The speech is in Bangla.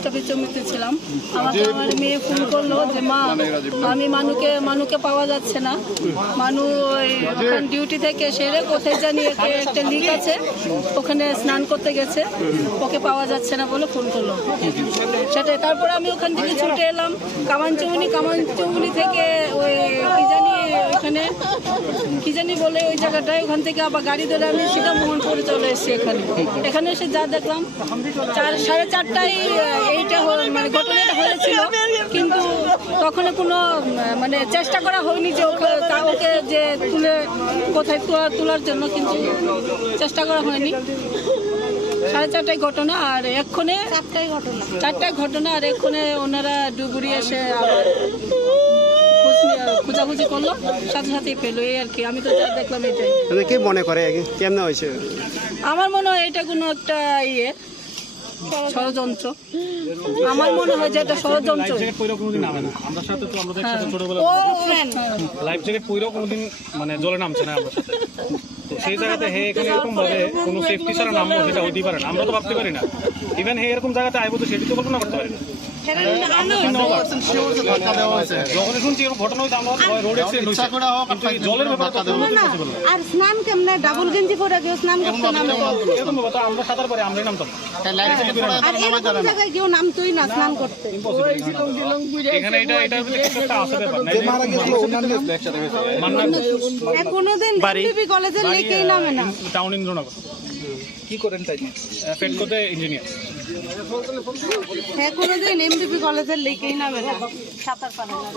পোস্ট অফিস জমিতে ছিলাম। আমাকে আমার মেয়ে ফোন করলো যে মা আমি মানুকে পাওয়া যাচ্ছে না, মানু ওখানে ডিউটি থেকে সেরে কোথায় জানি একটা লিক আছে, ওখানে স্নান করতে গেছে, ওকে পাওয়া যাচ্ছে না বলে ফোন করলো। সেটাই তারপরে আমি ওখান থেকে ছুটে এলাম কামানচৌমনি থেকে ওই ওখানে কি জানি বলে ওই জায়গাটায়, ওখান থেকে আবার গাড়ি ধরে আমি সিধা মোহনপুরে চলে এসেছি। এখানে এসে যা দেখলাম 4:30টায় এইটা মানে ঘটনাটা হয়েছিল, কিন্তু তখন কোনো মানে চেষ্টা করা হয়নি যে ওকে যে কোথায় তোলার জন্য, কিন্তু চেষ্টা করা হয়নি। 4:30টায় ঘটনা, আর এক্ষণে 4টায় ঘটনা, আর এক্ষণে ওনারা ডুবুরি এসে আবার খোঁজাখুঁজি করলো, সাথে সাথেই পেলো, এই আর কি। আমি তো যা দেখলাম এটাই। কি মনে করে কেমন হয়েছে? আমার মনে হয় এটা কোনো একটা ষড়যন্ত্র। আমার মনে হয় যে এটা ষড়যন্ত্র। লাইফ জ্যাকেট পইরাও কোনোদিন মানে জলে নামছে না আমার সাথে, তো সেই জায়গাতে হে এখানে এরকম ভাবে কোনো সেফটি ছাড়া নামবো সেটা হতেই পারে না, আমরা তো ভাবতে পারি না। ইভেন হে এরকম জায়গাতে আইবো তো সেটি তো কল্পনা করতে পারি না। যখন শুনছি এরকম ঘটনা হয়েছে আমরা রোড অ্যাক্সিডেন্ট হয়েছে, কিন্তু এই জলের ব্যাপারে আর স্নান কেমনে ডাবল গেঞ্জি পরে কেউ স্নান করতে নামে এরকম ব্যাপার, তো আমরা সাঁতার পারি আমরাই নামতাম। আর এরকম জায়গায় কেউ নামতোই না স্নান করতে। এখানে এটা একটা আছে ব্যাপার মান্না কোনোদিন এমবিবি কলেজের লেকেই নামে না। টাউন ইন্দ্রনগর কি করেন তাই? ফেডকোতে ইঞ্জিনিয়ার। হ্যাঁ, কোনোদিন এমবিবি কলেজের লেকেই নামে না, সাঁতার পারে না।